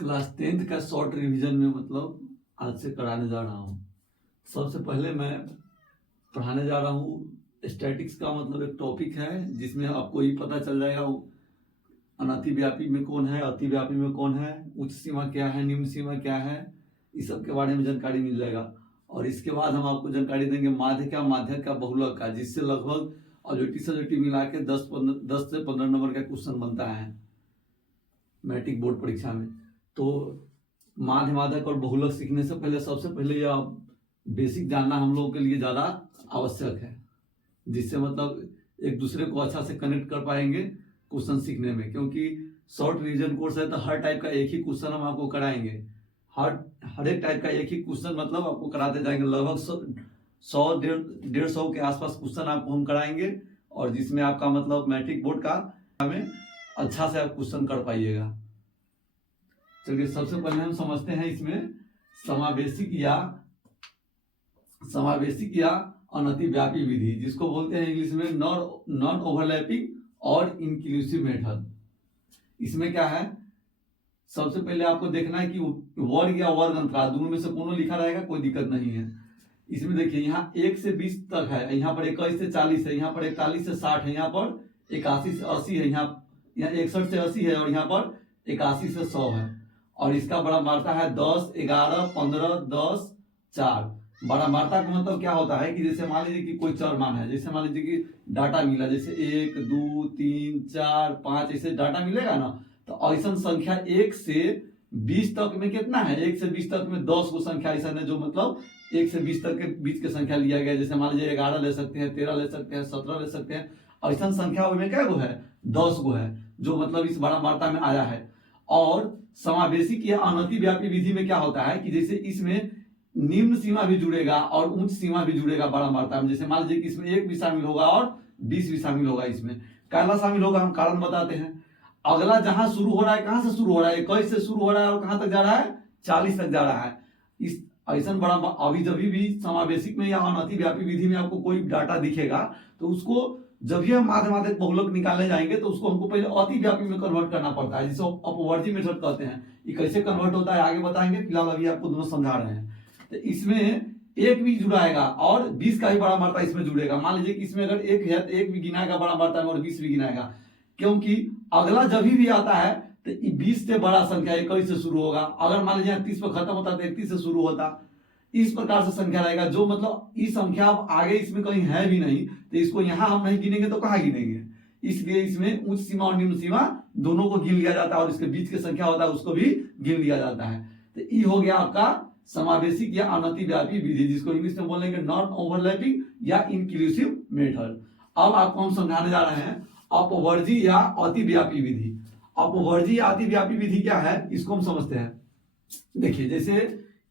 Class 10th का short revision में मतलब आज से कराने जा रहा हूँ। सबसे पहले मैं पढ़ाने जा रहा हूँ स्टैटिक्स का मतलब एक टॉपिक है जिसमें आपको ये पता चल जाएगा अनतिव्यापी में कौन है, अतिव्यापी में कौन है, उच्च सीमा क्या है, निम्न सीमा क्या है, इस सब के बारे में जानकारी मिल जाएगा। और इसके बाद हम आपको जानकारी देंगे माध्य का बहुलक का, जिससे लगभग ऑब्जेक्टिव सब्जेक्टिव मिला के 10 से 15 नंबर का क्वेश्चन बनता है मैट्रिक बोर्ड परीक्षा में। तो माध्यक और बहुलक सीखने से पहले सबसे पहले यह बेसिक जानना हम लोगों के लिए ज़्यादा आवश्यक है, जिससे मतलब एक दूसरे को अच्छा से कनेक्ट कर पाएंगे क्वेश्चन सीखने में। क्योंकि शॉर्ट रिवीजन कोर्स है तो हर टाइप का एक ही क्वेश्चन हम आपको कराएंगे, हर एक टाइप का एक ही क्वेश्चन मतलब आपको कराते जाएंगे। लगभग 100-150 के आसपास क्वेश्चन आपको हम कराएंगे, और जिसमें आपका मतलब मैट्रिक बोर्ड का में अच्छा से आप क्वेश्चन कर पाइएगा। चलिए सबसे पहले हम समझते हैं इसमें समावेशिक या अनतिव्यापी विधि, जिसको बोलते हैं इंग्लिश में नॉन ओवरलैपिंग और इंक्लूसिव मेथड। इसमें क्या है, सबसे पहले आपको देखना है कि वर्ग या वर्ग अंतराल दोनों में से कोनो लिखा रहेगा, कोई दिक्कत नहीं है। इसमें देखिए यहाँ 1 से 20 तक है, यहाँ पर 21 से 40 है, यहाँ पर 41 से 60 है, यहाँ पर 81 से 80 है, यहाँ 61 से 80 है, और यहाँ पर 81 से 100 है। और इसका बड़ा मात्रा है 10, 11, 15, 10, 4। बड़ा मात्रा का मतलब क्या होता है कि जैसे मान लीजिए कि कोई चर मान है, जैसे मान लीजिए कि डाटा मिला, जैसे 1, 2, 3, 4, 5 ऐसे डाटा मिलेगा ना, तो ऐसा संख्या 1 से 20 तक में कितना है, 1 से 20 तक में 10 को संख्या ऐसा है जो मतलब 1 से 20 तक के बीच के संख्या लिया गया। जैसे मान लीजिए 11 ले सकते हैं, 13 ले सकते हैं, 17 ले सकते हैं। ऐसा संख्या में क्या गो है, 10 गो है, जो मतलब इस बड़ा मात्रा में आया है। और समावेशिक या अनतिव्यापी विधि में क्या होता है कि जैसे इसमें निम्न सीमा भी जुड़ेगा और उच्च सीमा भी जुड़ेगा बड़ा मात्रा में। जैसे मान लीजिए कि इसमें 1 भी शामिल होगा और 20 भी शामिल होगा। इसमें काला शामिल होगा, हम कारण बताते हैं। अगला जहां शुरू हो रहा है, कहां से शुरू हो रहा है, 21 से शुरू हो रहा है और कहां तक जा रहा है, 40 तक जा रहा है। इस ऐसा बड़ा अभी जब भी समावेशिक में या अनतिव्यापी विधि में आपको कोई डाटा दिखेगा तो उसको जब भी हम माध्यक बहुलक निकालने जाएंगे तो उसको हमको पहले अतिव्यापी में कन्वर्ट करना पड़ता है, जिसे अपवर्ती मेथड कहते हैं। ये कैसे कन्वर्ट होता है आगे बताएंगे, फिलहाल अभी आपको दोनों समझा रहे हैं। तो इसमें 1 भी जुड़ाएगा और 20 का भी बड़ा मात्रा इसमें जुड़ेगा। मान लीजिए कि इसमें अगर 1 है तो 1 भी गिनाएगा बड़ा मात्रा में और 20 भी गिनाएगा, क्योंकि अगला जब भी आता है तो 20 से बड़ा संख्या 21 से शुरू होगा। अगर मान लीजिए 30 पर खत्म होता तो 31 से शुरू होता। इस प्रकार से संख्या रहेगा, जो मतलब इस संख्या अब आगे इसमें कहीं है भी नहीं, तो इसको यहां हम नहीं गिनेंगे तो कहां गिनेंगे। इसलिए इसमें उच्च सीमा और निम्न सीमा दोनों को गिन लिया जाता है, और इसके बीच की संख्या होता है उसको भी गिन लिया जाता है। तो ये हो गया आपका समावेशिक या अनतिव्यापी विधि, जिसको इंग्लिश में बोलेंगे नॉन ओवरलैपिंग या इंक्लूसिव मेथड। अब आपको हम समझाने जा रहे हैं अपवर्जी या अतिव्यापी विधि। अपवर्जी या अतिव्यापी विधि क्या है, इसको हम समझते हैं। देखिए जैसे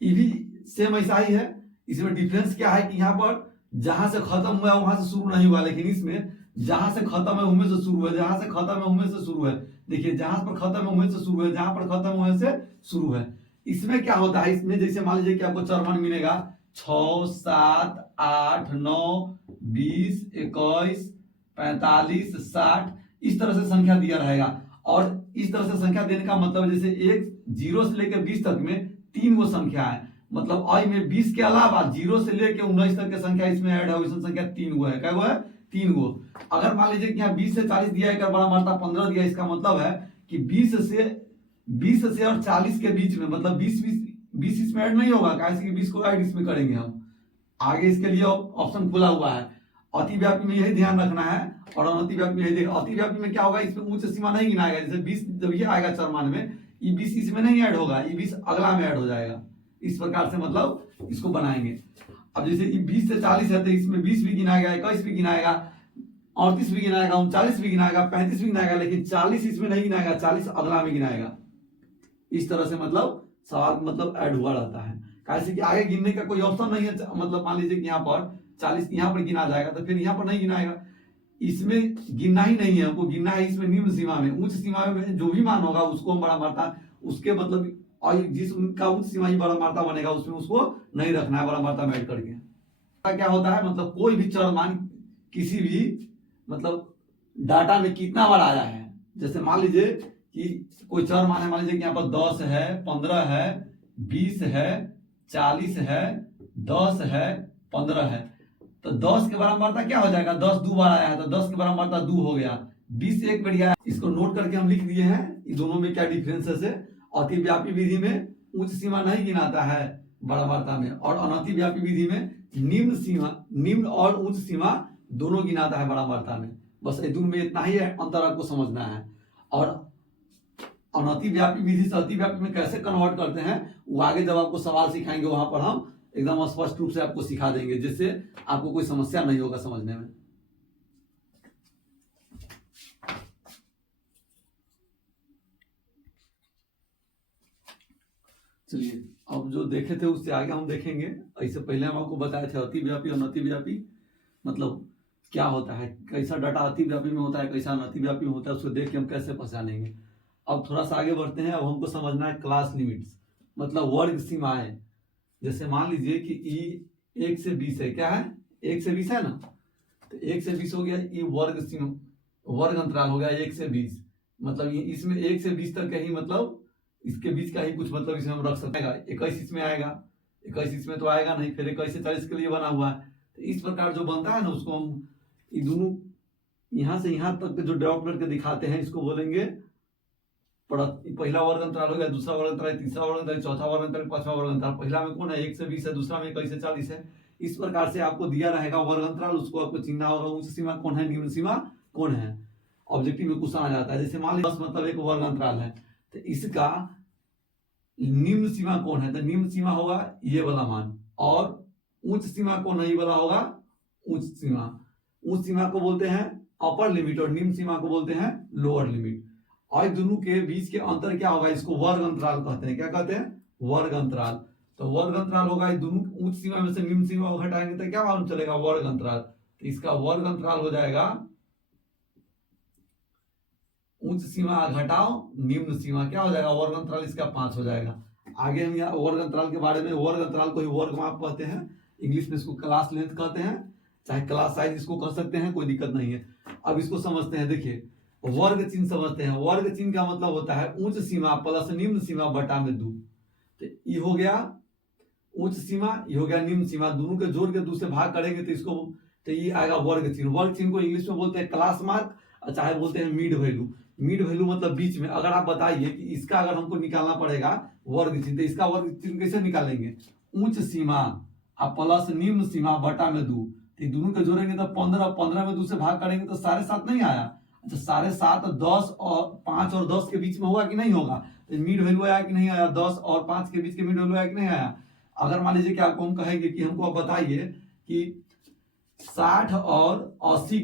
ये भी सेम ऐसा ही है, इसमें डिफरेंस क्या है कि यहाँ पर जहां से खत्म हुआ वहां से शुरू नहीं हुआ, लेकिन इसमें जहां से खत्म है उनमें से शुरू है, जहां से खत्म है उनमें से शुरू है। देखिए जहां पर खत्म है उनमें से शुरू है, जहां पर खत्म हुए से शुरू है। इसमें क्या होता है, इसमें जैसे मान लीजिए कि आपको चर मान मिलेगा 6, 7, 8, 9, 20, 21, 45, 60, इस तरह से संख्या दिया रहेगा। और इस तरह से संख्या देने का मतलब जैसे 0 से लेकर 20 तक में 3 वो संख्या है, मतलब आई में 20 के अलावा 0 से लेकर 19 तक की संख्या इसमें ऐड है, वैसे संख्या 3 गो है। क्या वो है, 3 गो। अगर मान लीजिए कि यहाँ 20 से 40 दिया है, बड़ा मात्रा 15 दिया, इसका मतलब है कि 20 से और 40 के बीच में मतलब 20 इसमें ऐड नहीं होगा, कैसे कि 20 को ऐड इसमें करेंगे हम आगे। इसके लिए ऑप्शन खुला हुआ है। अतिव्यापी में यही ध्यान रखना है, और अनतिव्यापी में यही देखा। अतिव्यापी में क्या होगा, इसमें उच्च सीमा नहीं गिनाएगा। जैसे 20 जब ये आएगा चरमान में, ये 20 इसमें नहीं ऐड होगा, ये 20 अगला में ऐड हो जाएगा। इस प्रकार से मतलब इसको बनाएंगे। अब जैसे 20 से 40 है तो इसमें 20 भी गिनाएगा, 21 भी गिनाएगा, 38 भी गिनाएगा, 39 भी गिनाएगा, 35 भी गिनाएगा, लेकिन 40 इसमें नहीं गिनाएगा, 40 अगला में गिनाएगा। इस तरह से मतलब सवाल मतलब ऐड हुआ रहता है, कैसे कि आगे गिनने का कोई ऑप्शन नहीं है। मतलब मान लीजिए कि यहाँ पर 40 यहाँ पर गिना जाएगा तो फिर यहाँ पर नहीं गिनाएगा। इसमें गिनना ही नहीं है, हमको गिनना है इसमें निम्न सीमा में। उच्च सीमा में जो भी मान होगा उसको हम बड़ा मात्रा, उसके मतलब और जिस उनका उच्च सीमा ही बड़ा मात्रा बनेगा उसमें उसको नहीं रखना है बड़ा मात्रा में ऐड करके। क्या होता है, मतलब कोई भी चर मान किसी भी मतलब डाटा में कितना बार आया है। जैसे मान लीजिए कि कोई चर मान लीजिए कि यहाँ पर 10 है, 15 है, 20 है, 40 है, 10 है, 15 है, तो 10 के बराबर क्या हो जाएगा, 10 दो बार आया है तो 10 के बराबर 2 हो गया, 20 एक बढ़िया। इसको नोट करके हम लिख दिए हैं इन दोनों में क्या डिफरेंसेस है। अतिव्यापी विधि में उच्च सीमा नहीं गिनाता है बराबरता में, और अनतिव्यापी विधि में निम्न और उच्च सीमा दोनों गिनाता है बराबरता में। बस ये दोनों में इतना ही है, अंतर आपको समझना है। और अनतिव्यापी विधि से अतिव्यापी में कैसे कन्वर्ट करते हैं वो आगे जब आपको सवाल सिखाएंगे वहां पर हम एकदम स्पष्ट रूप से आपको सिखा देंगे, जिससे आपको कोई समस्या नहीं होगा समझने में। चलिए अब जो देखे थे उससे आगे हम देखेंगे। इससे पहले हम आपको बताए थे अतिव्यापी और अनतिव्यापी मतलब क्या होता है, कैसा डाटा अतिव्यापी में होता है, कैसा अनतिव्यापी में होता है, उसको देख के हम कैसे पहचानेंगे। अब थोड़ा सा आगे बढ़ते हैं। अब हमको समझना है क्लास लिमिट्स, मतलब वर्ग सीमाएं। जैसे मान लीजिए कि ई 1 से 20 है, क्या है 1 से 20 है ना, तो 1 से 20 हो गया, ई वर्ग अंतराल हो गया 1 से 20, मतलब इसमें 1 से 20 तक ही मतलब इसके बीच का ही कुछ मतलब इसमें हम रख सकते हैं। 21 इसमें आएगा, 21 इसमें तो आएगा नहीं, फिर 21 से 40 के लिए बना हुआ है। तो इस प्रकार जो बनता है ना उसको हम ये दोनों यहां से यहां तक जो ड्रॉप करके दिखाते हैं इसको बोलेंगे पहला वर्ग अंतराल हो गया, दूसरा वर्ग अंतराल, तीसरा वर्ग अंतराल, चौथा वर्ग अंतराल, पांचवा वर्ग अंतराल। पहला में कौन है 1 से 20 है, दूसरा में 21 से 40 है। इस प्रकार से आपको दिया रहेगा वर्ग अंतराल, उसको आपको चिन्हना होगा उच्च सीमा कौन है, निम्न सीमा कौन है। ऑब्जेक्टिव में क्वेश्चन आ जाता है। जैसे मान लीजिए 10 मतलब एक वर्ग अंतराल है, तो इसका निम्न सीमा कौन है, तो निम्न सीमा होगा ये वाला मान, और उच्च सीमा कौन है, ये वाला होगा उच्च सीमा। उच्च सीमा को बोलते हैं अपर लिमिट और निम्न सीमा को बोलते हैं लोअर लिमिट। और दोनों के बीच के अंतर क्या होगा, इसको वर्ग अंतराल कहते हैं। क्या कहते हैं, वर्ग अंतराल। तो वर्ग अंतराल होगा दोनों उच्च सीमा में से निम्न सीमा को घटाएंगे तो क्या मालूम चलेगा, वर्ग अंतराल। तो इसका वर्ग अंतराल हो जाएगा उच्च सीमा घटाओ निम्न सीमा, क्या हो जाएगा वर्ग अंतराल इसका 5 हो जाएगा। आगे हम यहाँ वर्ग अंतराल के बारे में, वर्ग अंतराल को ही वर्ग माप कहते हैं, इंग्लिश में इसको क्लास लेंथ कहते हैं, चाहे क्लास साइज इसको कह सकते हैं, कोई दिक्कत नहीं है। अब इसको समझते हैं। देखिए वर्ग चिन्ह समझते हैं। वर्ग चिन्ह का मतलब होता है उच्च सीमा प्लस निम्न सीमा बटा में 2। तो ये हो गया उच्च सीमा, ये हो गया निम्न सीमा, दोनों के जोड़ के 2 से भाग करेंगे तो इसको, तो ये आएगा वर्ग चिन्ह। वर्ग चिन्ह को इंग्लिश में बोलते हैं क्लास मार्क, चाहे बोलते हैं मिड वैल्यू। मिड वैल्यू मतलब बीच में। अगर आप बताइए कि इसका अगर हमको निकालना पड़ेगा वर्ग चिन्ह, तो इसका वर्ग चिन्ह कैसे निकालेंगे, उच्च सीमा प्लस निम्न सीमा बटा में 2। तो दोनों के जोड़ेंगे तो 15, 15 में 2 से भाग करेंगे तो 7.5 नहीं आया। अच्छा 7.5 10 और 5 और 10 के बीच में होगा कि नहीं होगा, तो मिड वैल्यू आया कि नहीं आया, 10 और 5 के बीच के मिड वैल्यू आया कि नहीं आया। अगर मान लीजिए कि आपको हम कहेंगे कि हमको आप बताइए कि 60 और 80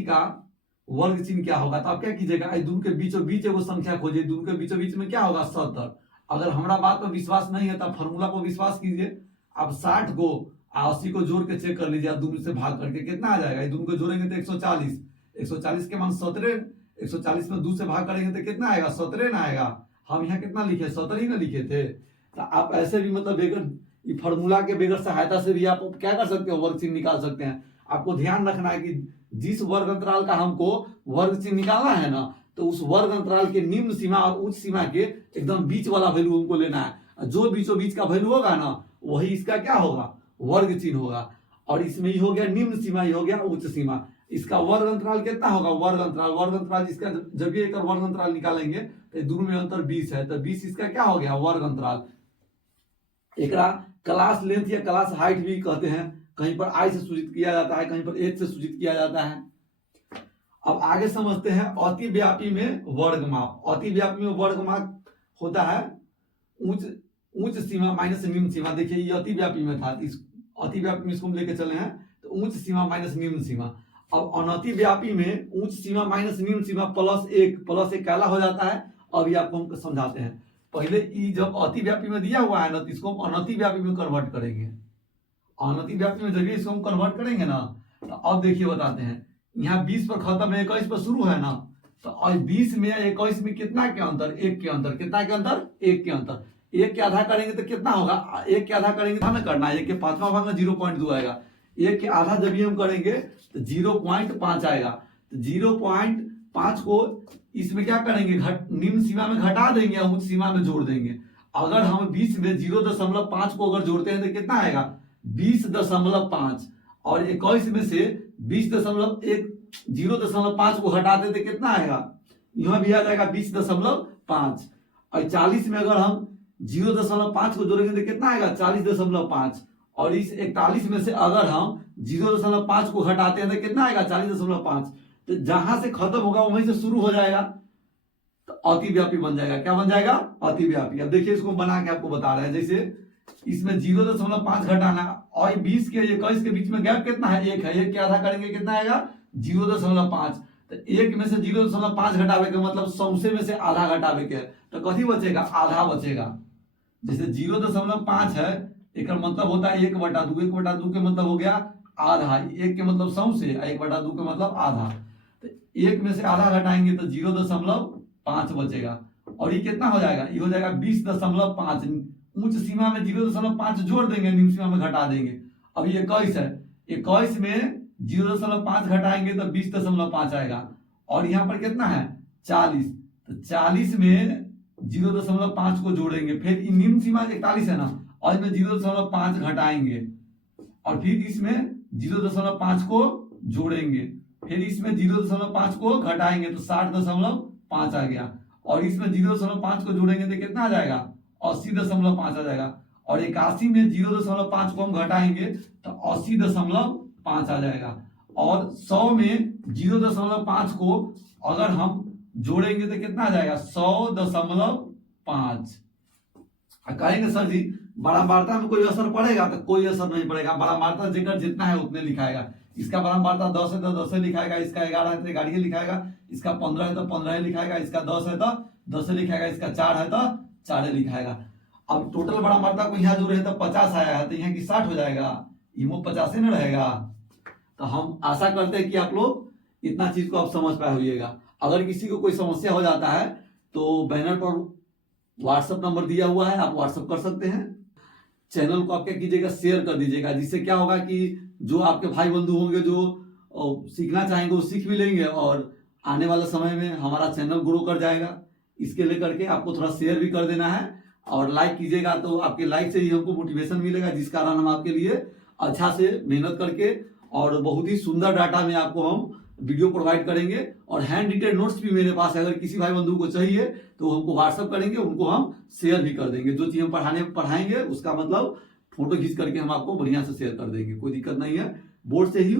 का वर्ग चिन्ह क्या होगा, तो आप क्या कीजिएगा, दोनों के बीचों बीच एगो संख्या खोजिए, दोनों के बीचों बीच में क्या होगा 70। अगर हमारा बात पर विश्वास नहीं है तो फॉर्मूला पर विश्वास कीजिए। आप 60 को 80 को जोड़ के चेक कर लीजिए, आप दोनों से भाग करके कितना आ जाएगा, दोनों को जोड़ेंगे तो 140। 140 के मान 17, 140 में 2 से भाग करेंगे तो कितना आएगा, 17 ना आएगा। हम यहाँ कितना लिखे, 17 ही ना लिखे थे। तो आप ऐसे भी मतलब बेगर फॉर्मूला के बेगर सहायता से भी आप क्या कर सकते हो, वर्ग चिन्ह निकाल सकते हैं। आपको ध्यान रखना है कि जिस वर्ग अंतराल का हमको वर्ग चिन्ह निकालना है ना, तो उस वर्ग अंतराल के निम्न सीमा और उच्च सीमा के एकदम बीच वाला वैल्यू हमको लेना है। जो बीचों बीच का वैल्यू होगा ना वही इसका क्या होगा, वर्ग चिन्ह होगा। और इसमें ये हो गया निम्न सीमा, ये हो गया उच्च सीमा। इसका वर्ग अंतराल कितना होगा, वर्ग अंतराल इसका जब भी एक वर्ग अंतराल निकालेंगे तो दोनों में अंतर 20 है, तो 20 इसका क्या हो गया, वर्ग अंतराल। एक क्लास लेंथ या क्लास हाइट भी कहते हैं। कहीं पर आई से सूचित किया जाता है, कहीं पर एच से सूचित किया जाता है। अब आगे समझते हैं अतिव्यापी में वर्ग माप। अतिव्यापी में वर्ग माप होता है उच्च सीमा माइनस निम्न सीमा। देखिए ये अतिव्यापी में था, इस अतिव्यापी में इसको हम लेके चले हैं तो उच्च सीमा माइनस निम्न सीमा। अब अनतिव्यापी में उच्च सीमा माइनस निम्न सीमा प्लस एक काला हो जाता है। अब ये आपको हम समझाते हैं। पहले ई जब अतिव्यापी में दिया हुआ है ना, तो इसको हम अनतिव्यापी में कन्वर्ट करेंगे। अनतिव्यापी में जब इसको हम कन्वर्ट करेंगे ना, तो अब देखिए बताते हैं। यहाँ 20 पर खत्म है, 21 पर शुरू है ना, तो 20 में 21 में कितना के अंतर, 1 के अंतर। कितना के अंतर, 1 के अंतर। 1 के आधा करेंगे तो कितना होगा, 1 के आधा करेंगे तो हमें करना है 1 के 5वां भाग में 0.2 आएगा। 1 के आधा जब भी हम करेंगे तो 0.5 आएगा। तो 0.5 5 को इसमें क्या करेंगे, निम्न सीमा में घटा देंगे और उच्च सीमा में जोड़ देंगे। अगर हम 20 में 0.5 को अगर जोड़ते हैं तो कितना आएगा 20.5, और 21 में से 0.5 को हटाते तो कितना आएगा, यहां भी आ जाएगा 20.5, और 40 में अगर हम 0.5 को जोड़ेंगे तो कितना आएगा 40.5, और इस 41 में से अगर हम 0.5 को घटाते हैं तो कितना आएगा 40.5। तो जहां से खत्म होगा वहीं से शुरू हो जाएगा, तो अतिव्यापी बन जाएगा। क्या बन जाएगा, अतिव्यापी। अब देखिए इसको बना के आपको बता रहे हैं, जैसे इसमें 0.5 घटाना और 20 के 21 के बीच में गैप कितना है, 1 है, 1 के आधा करेंगे कितना आएगा 0.5, तो 1 में से 0.5 घटावे के मतलब सौसे में से आधा घटावे के, तो कथी बचेगा, आधा बचेगा। जैसे 0.5 है, एक मतलब होता है 1/2, 1/2 के मतलब हो गया आधा, 1 के मतलब सौसे, 1/2 के मतलब आधा, तो 1 में से आधा घटाएंगे तो 0.5 बचेगा, और ये कितना हो जाएगा, ये हो जाएगा 20.5। उच्च सीमा में 0.5 जोड़ देंगे, निम्न सीमा में घटा देंगे। अब ये 21 है, 21 में 0.5 घटाएंगे तो 20.5 आएगा, और यहाँ पर कितना है 40, तो 40 में 0.5 को जोड़ेंगे, फिर निम्न सीमा 41 है ना, और इसमें 0.5 घटाएंगे, और फिर इसमें 0.5 को जोड़ेंगे, फिर इसमें 0.5 को घटाएंगे तो 60.5 आ गया, और इसमें 0.5 को जोड़ेंगे तो कितना आ जाएगा 80.5 आ जाएगा, और 81 में 0.5 को हम घटाएंगे तो 80.5 आ जाएगा, और 100 में 0.5 को अगर हम जोड़ेंगे तो कितना आ जाएगा 100.5। कहेंगे सर जी बारंबारता में कोई असर पड़ेगा, तो कोई असर नहीं पड़ेगा। बारंबारता जेकर जितना है उतने लिखाएगा। इसका बारंबारता 10 है तो 10 लिखाएगा, इसका 11 है तो 11 लिखाएगा, इसका 15 है तो 15 लिखाएगा, इसका 10 है तो 10 लिखाएगा, इसका 4 है तो 4 लिखाएगा। अब टोटल बारंबारता को यहाँ जोड़े तो 50 आया है, तो यहाँ की 60 हो जाएगा, इमो 50 न रहेगा। तो हम आशा करते हैं कि आप लोग इतना चीज को आप समझ पाए होइएगा। अगर किसी को कोई समस्या हो जाता है तो बैनर पर व्हाट्सएप नंबर दिया हुआ है, आप व्हाट्सएप कर सकते हैं। चैनल को आप क्या कीजिएगा, शेयर कर दीजिएगा, जिससे क्या होगा कि जो आपके भाई बंधु होंगे जो सीखना चाहेंगे वो सीख भी लेंगे, और आने वाले समय में हमारा चैनल ग्रो कर जाएगा। इसके लेकर के आपको थोड़ा शेयर भी कर देना है, और लाइक कीजिएगा, तो आपके लाइक से ही हमको मोटिवेशन मिलेगा, जिस कारण हम आपके लिए अच्छा से मेहनत करके और बहुत ही सुंदर डाटा में आपको हम वीडियो प्रोवाइड करेंगे। और हैंड रिटेन नोट्स भी मेरे पास है, अगर किसी भाई बंधु को चाहिए तो हमको व्हाट्सअप करेंगे, उनको हम शेयर भी कर देंगे। जो चीज हम पढ़ाएंगे उसका मतलब फोटो खींच करके हम आपको बढ़िया से शेयर कर देंगे, कोई दिक्कत नहीं है। बोर्ड से ही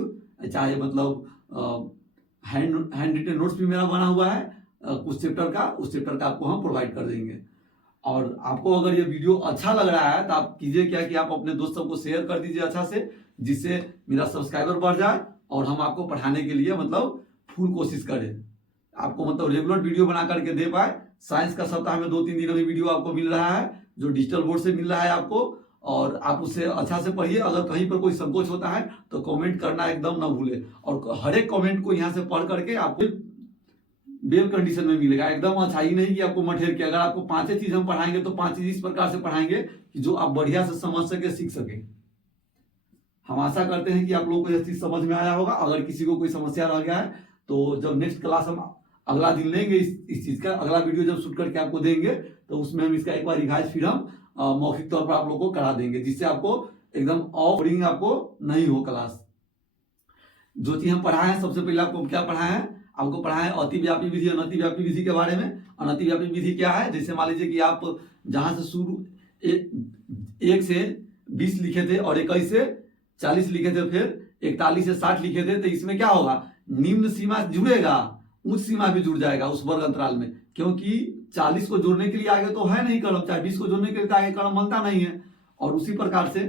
चाहे मतलब हैंड रिटेन नोट्स भी मेरा बना हुआ है कुछ चैप्टर का, उस चैप्टर का आपको हम प्रोवाइड कर देंगे। और आपको अगर ये वीडियो अच्छा लग रहा है तो आप कीजिए क्या कि आप अपने दोस्तों को शेयर कर दीजिए अच्छा से, जिससे मेरा सब्सक्राइबर बढ़ जाए और हम आपको पढ़ाने के लिए मतलब फुल कोशिश करें, आपको मतलब रेगुलर वीडियो बना करके दे पाए। साइंस का सप्ताह में 2-3 दिन अभी वीडियो आपको मिल रहा है, जो डिजिटल बोर्ड से मिल रहा है आपको, और आप उससे अच्छा से पढ़िए। अगर कहीं पर कोई संकोच होता है तो कमेंट करना एकदम ना भूले, और हर एक कमेंट को यहाँ से पढ़ करके आपको बेल कंडीशन में मिलेगा, एकदम अच्छा ही नहीं कि आपको मठेर के। अगर आपको 5 चीज हम पढ़ाएंगे तो 5 चीज इस प्रकार से पढ़ाएंगे कि जो आप बढ़िया से समझ सके, सीख सके। हम आशा करते हैं कि आप लोगों को यह चीज समझ में आया होगा। अगर किसी को कोई समस्या रह गया है तो जब नेक्स्ट क्लास हम अगला दिन लेंगे इस चीज का, अगला वीडियो जब शूट करके आपको देंगे तो उसमें हम इसका एक बार रिवाइज फिर हम मौखिक तौर पर आप लोगों को करा देंगे, जिससे आपको एकदम बोरिंग आपको नहीं हो क्लास। जो चीज हम पढ़ाए हैं, सबसे पहले आपको क्या पढ़ाए हैं, आपको पढ़ाए हैं अतिव्यापी विधि, अनतिव्यापी विधि के बारे में। अनतिव्यापी विधि क्या है, जैसे मान लीजिए कि आप जहां से शुरू 1 से 20 लिखे थे और 21 से 40 लिखे थे, फिर 41 से 60 लिखे थे, तो इसमें क्या होगा, निम्न सीमा जुड़ेगा, उच्च सीमा भी जुड़ जाएगा उस वर्ग अंतराल में, क्योंकि 40 को जोड़ने के लिए आगे तो है नहीं कलम, चाहे 20 को जोड़ने के लिए तो आगे कलम बनता नहीं है। और उसी प्रकार से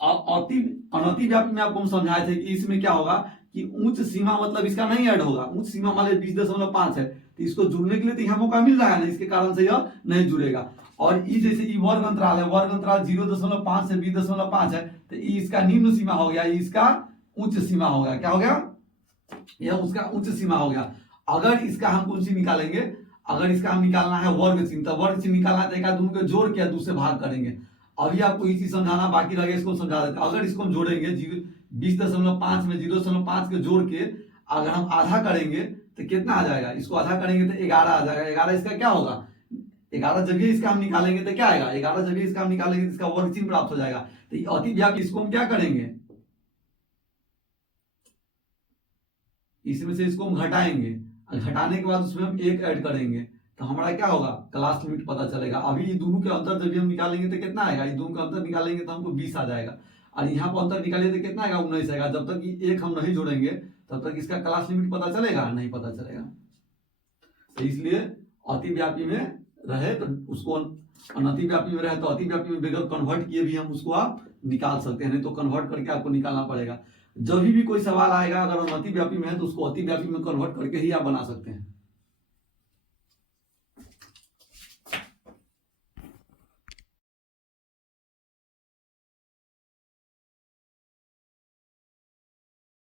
अनतिव्यापी में आपको हम समझाए थे कि इसमें क्या होगा कि उच्च सीमा मतलब इसका नहीं ऐड होगा। उच्च सीमा मान लीजिए 20.5 है, तो इसको जुड़ने के लिए तो यहाँ मौका मिल रहा है ना, इसके कारण से यह नहीं जुड़ेगा। और ई जैसे ई वर्ग अंतराल है, वर्ग अंतराल 0.5 से 20.5 है, तो ई इसका निम्न सीमा हो गया, इसका उच्च सीमा हो गया। क्या हो गया, यह उसका उच्च सीमा हो गया। अगर इसका हम कौन सी निकालेंगे, अगर इसका हम निकालना है वर्ग चिन्ह, तो वर्ग चिन्ह निकालना है, दोनों को जोड़ के दूसरे भाग करेंगे। अभी आपको ये चीज समझाना बाकी रह गया, इसको समझा देते हैं। अगर इसको हम जोड़ेंगे 20.5 में 0.5 के जोड़ के अगर हम आधा करेंगे तो कितना आ जाएगा, इसको आधा करेंगे तो 11 आ जाएगा। 11 इसका क्या होगा, 11 जगह इसका हम निकालेंगे तो क्या आएगा, 11 जगह इसका हम निकालेंगे तो इसका वर्ग चिन्ह प्राप्त हो जाएगा। तो अतिव्यापी इसको हम क्या करेंगे, इसमें से इसको हम घटाएंगे, घटाने के बाद उसमें हम 1 ऐड करेंगे तो हमारा क्या होगा, क्लास लिमिट पता चलेगा। अभी ये दोनों के अंतर जब भी हम निकालेंगे तो कितना आएगा, ये दोनों का अंतर निकालेंगे तो हमको 20 आ जाएगा, और यहाँ पर अंतर निकालेंगे तो कितना आएगा, 19 आएगा। जब तक ये 1 हम नहीं जोड़ेंगे तब तक इसका क्लास लिमिट पता चलेगा, नहीं पता चलेगा। तो इसलिए अतिव्यापी में रहे तो उसको, अनतिव्यापी में रहे तो अतिव्यापी में बगैर कन्वर्ट किए भी हम उसको आप निकाल सकते हैं, नहीं तो कन्वर्ट करके आपको निकालना पड़ेगा। जब भी कोई सवाल आएगा अगर अतिव्यापी में है तो उसको अतिव्यापी में कन्वर्ट करके ही आप बना सकते हैं।